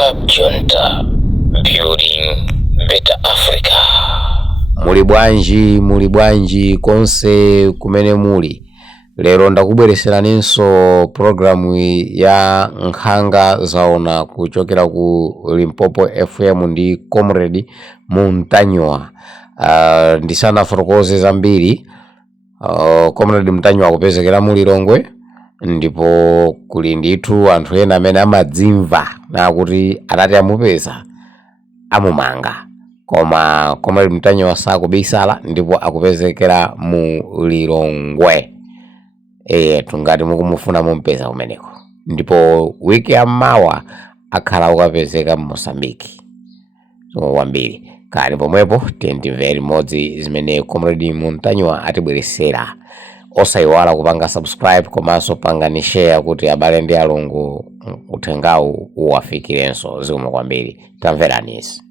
Club Junta, building better Africa. Muli bwanji konse kumene muli. Lero ndakubwereseraninso programu ya nkhanga zaona kuchokera ku Limpopo FM ndi Comrade Muntanywa. Ndisanafotokoze zambiri. Comrade Muntanywa akupezekera mu Lilongwe, ndipo kuli ndithu anthu ena amene amadzimva nakuti atati amupeza amumanga, koma Comrade Muntanywa sakubisala ndipo akupezekera mu Lilongwe. Tungati mukumufuna mumpeza kumeneko, ndipo wiki ya mawa akhala ukapezeka mu Mozambique. So wambiri kani pomwepo timvere limodzi zimene Comrade Muntanywa atibweresera. Osayiwala kupanga subscribe komanso pangani share kuti abale ndi alongo uthengawu uwafikirenso. Zikomo kwambiri, tamveranizi.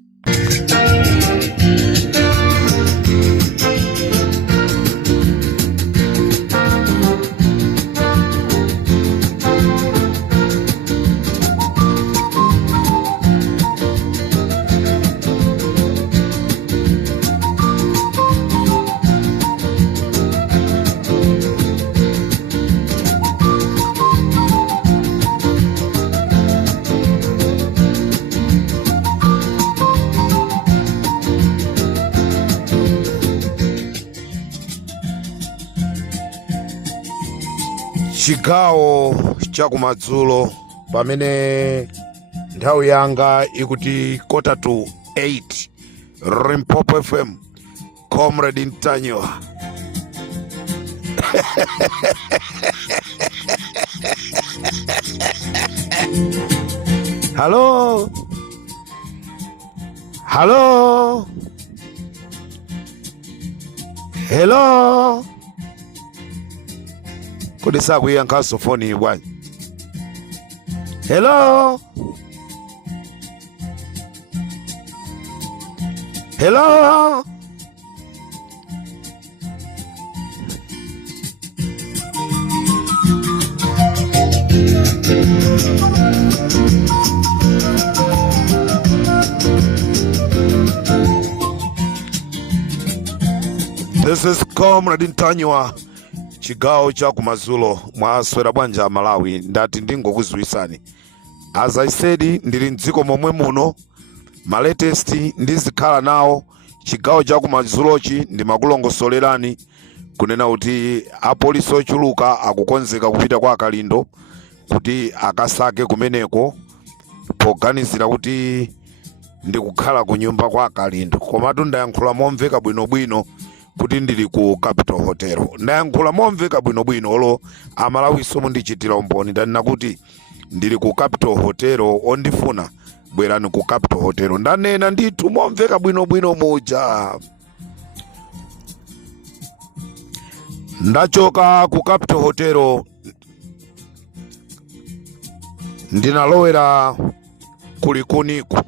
Chigawo chakumadzulo pamene nthawi yanga ikuti 7:45, Limpopo FM, Comrade Muntanywa. Hello. Kodi sakuyankhaso foni bwanji. Hello. This is Comrade Muntanywa, chigawo chakumadzulo mwaswera bwanja Malawi. Ndati ndingokuziwisani, as I said, ndili mdziko momwe muno, ma latest ndizikhala nawo. Chigawo chakumadzulochi ndimakulongosolerani kunena kuti apolisi ochuluka akukonzeka kupita kwa Kalindo kuti akasake kumeneko, poganizira kuti ndikukhala ku nyumba kwa Kalindo. Komatu ndayankhula momveka bwinobwino kuti ndili ku Capital Hotel. Ndayankhula momveka bwinobwino olo amalawiso mundichitira umboni ndanena kuti ndili ku Capital Hotel. Ondifuna bwerani ku Capital Hotel. Ndanena ndithu momveka bwinobwino muja. Ndachoka ku Capital Hotel, ndinalowera kulikuniku,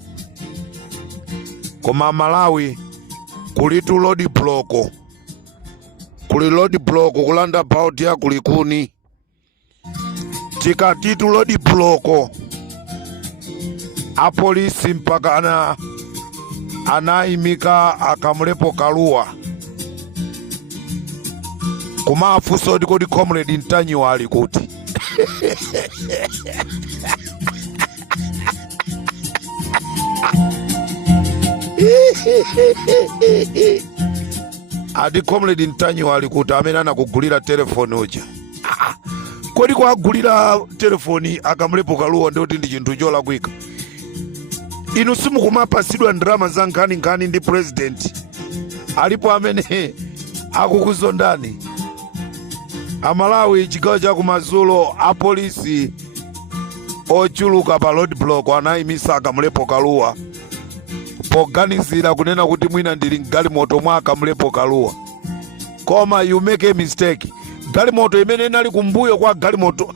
koma Malawi kulitu road block. Kuli road block kulanda about ya kulikuni. Tikatitu road block, apolisi mpaka anaimika akamulepo kaluwa. Kumafuso kodi Comrade Muntanywa ali kuti. Adi Comrade Muntanywa ali kuti amene anakugulira telefoni uja. Kodi kwagulira telefoni akamulepo kaluwa ndoti ndi chinthu cholakwika. Inu simukumapasidwa ndrama za nkhani ndi president alipo amene akukuzondani. Amalawi chigawo chakumadzulo apolisi ochuluka pa road block anayimisa akamulepo kaluwa, poganizira kunena kuti mwina ndili galimoto mwa akamulepo kaluwa. Koma you make a mistake. Galimoto imene inali kumbuyo kwa galimoto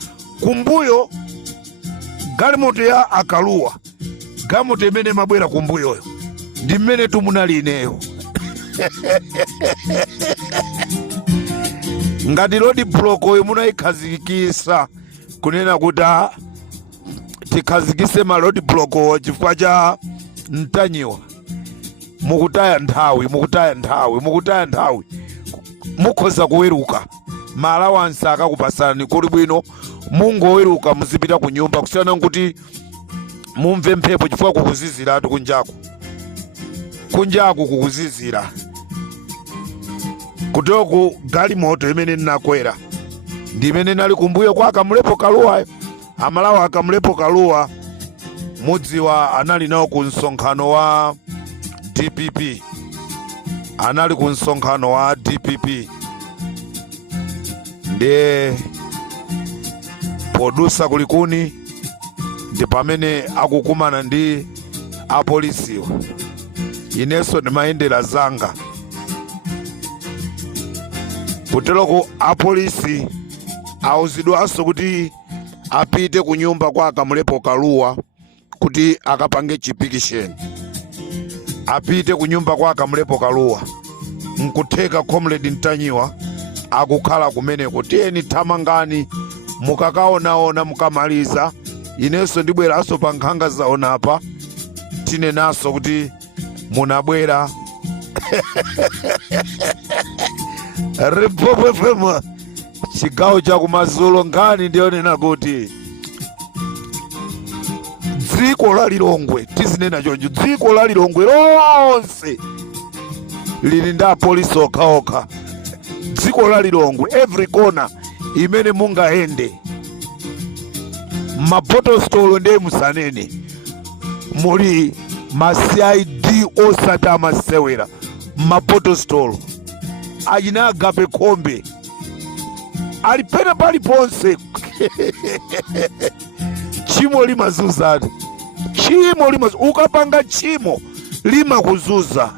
ya akaluwa, galimoto imene mabwera kumbuyoyo ndi mmene tumunali ineyo. Ngati road block oyo munayikhazikisa kunena kuti tikhazikise ma road block chifukwa cha Ntanyiwa. Mukutaya nthawi mukhoza kuweruka malawansi akakupasani kuli bwino mungoweruka muzipita ku nyumba kusiyana nkuti mumve mphepo chifukwa kukuziziratu kunjaku kukuzizira kutoku galimoto imene ninakwera ndi imene nali kumbuyo kwa Kamulepo Kaluwayo. Amalawi Akamulepo Kaluwa mudziwa anali nawo ku msonkhano wa DPP, ndiye podusa kulikuni ndi pamene akukumana ndi apolisiwa. Inenso ndimayendera zanga kuteroko apolisi auzidwanso kuti apite ku nyumba kwa Kamulepo Kaluwa kuti akapange chipikisheni. Apite ku nyumba kwa Kamulepo Kaluwa nkutheka Comrade Ntanyiwa akukhala kumeneko. Tiyeni thamangani mukakaonaona mukamaliza. Inenso ndibweranso pa nkhanga zaonapa tine naso kuti munabwera. Limpopo FM chigawo cha kumadzulo ngani ndionena kuti dziko la Lilongwe tizinena choncho, dziko la Lilongwe lonse lili ndi apolisi okhaokha. Dziko la Lilongwe every corner imene mungaende mabotostolo ndiye musanene muli ma CID osati amasewera mabotostolo achina Agape Khombe ali pena paliponse. Chimo limazuzani, ukapanga chimo limakuzuza.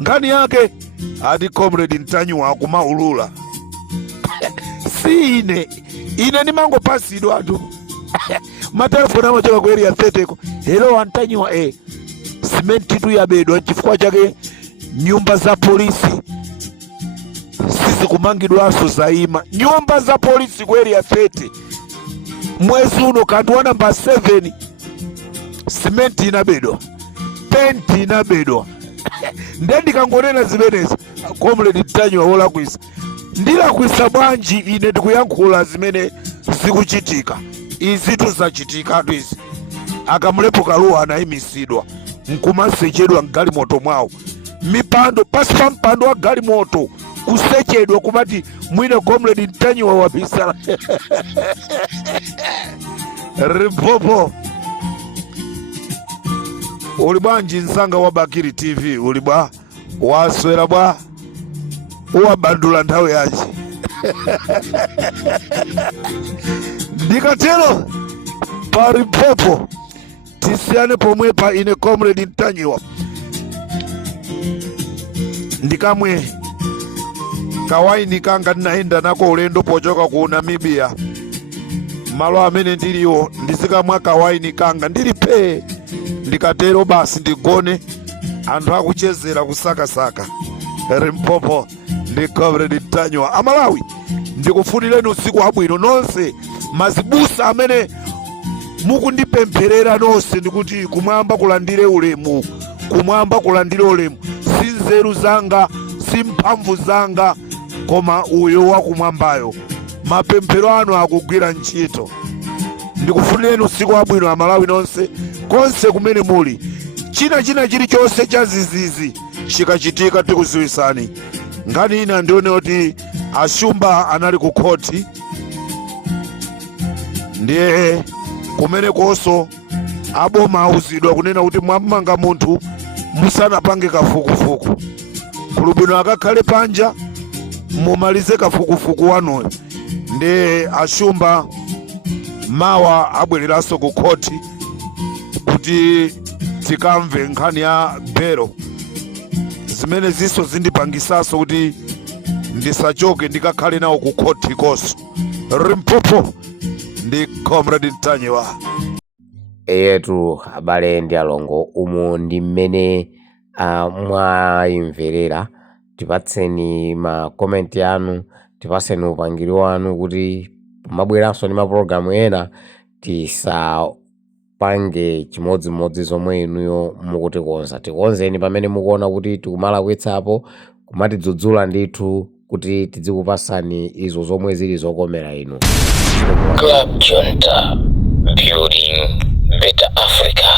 Ngani yake ati Comrade Ntanyiwa akumaulula. Si ine nimangopasidwa tu matelefoni amachoka ku area 30 ko hello Ntanyiwa simenti tu yabedwa chifukwa chake nyumba za polisi sizikumangidwanso zaima. Nyumba za polisi ku area 30 mwezi uno kandiwa namba 7 simenti inabedwa, penti inabedwa. Ndikangonena zimenezi Comrade Ntanyiwa wolakwisa. Ndilakwisa bwanji ine ndikuyankhula zimene zikuchitika. Izitu zachitika atu izi. Akamulepo Kaluwa anayimisidwa nkumasechedwa mgalimoto mwawo. Mipando pasi pa mpando wa galimoto kusechedwa kumati mwine Comrade Ntanyiwa wabisala. Limpopo uli bwanji nsanga wa Bakiri TV uli bwa waswera bwa uwabandula nthawi yachi. Ndikatero pa Limpopo tisiyane pomwepa ine Comrade Ntanyiwa ndikamwe kawaini kanga ndinaenda nako ulendo pochoka ku Namibia. Malo amene ndiliwo ndizikamwa kawaini kanga ndilipe. Ndikatero basi ndigone anthu akuchezera kusakasaka. Limpopo ndi Comrade Ntanyiwa. Amalawi ndikufunireni usiku wabwino nonse. Mazibusa amene mukundipempherera nonse ndikuti kumwamba kulandire ulemu, si nzeru zanga, si mphamvu zanga, koma uyo wakumwambayo. Mapemphero anu akugwira ntchito. Ndikufunireni usiku wabwino Amalawi nonse konse kumene muli. China chilichonse cha zizizi chikachitika tikuziwisani. Ngani ina ndione kuti Ashumba anali ku khoti ndiye kumene konso aboma auzidwa kunena kuti mwamanga munthu musanapange kafukufuku. Kulubino akakhale panja mumalize kafukufuku wanuyo. Ndiye Ashumba mawa abwereranso ku khoti kuti tikamve nkhani ya bero zimene ziso zindipangisaso kuti ndisachoke ndikakhale nawo ku khoti konso. Limpopo ndi Comrade Ntanyiwa. Eyetu abale ndi alongo umu ndi mmene mwayimverera. Tipatseni ma comment anu, tipatseni upangiri wanu kuti mabweranso ndi mapulogalamu ena tipange chimodzimodzi zomwe inuyo mukutikonza. Tikonzeni pamene mukuona kuti tikumalakwitsapo, kumatidzudzula ndithu kuti tidzikupasani izo zomwe zili zokomera inu. Club Junta, building better Africa.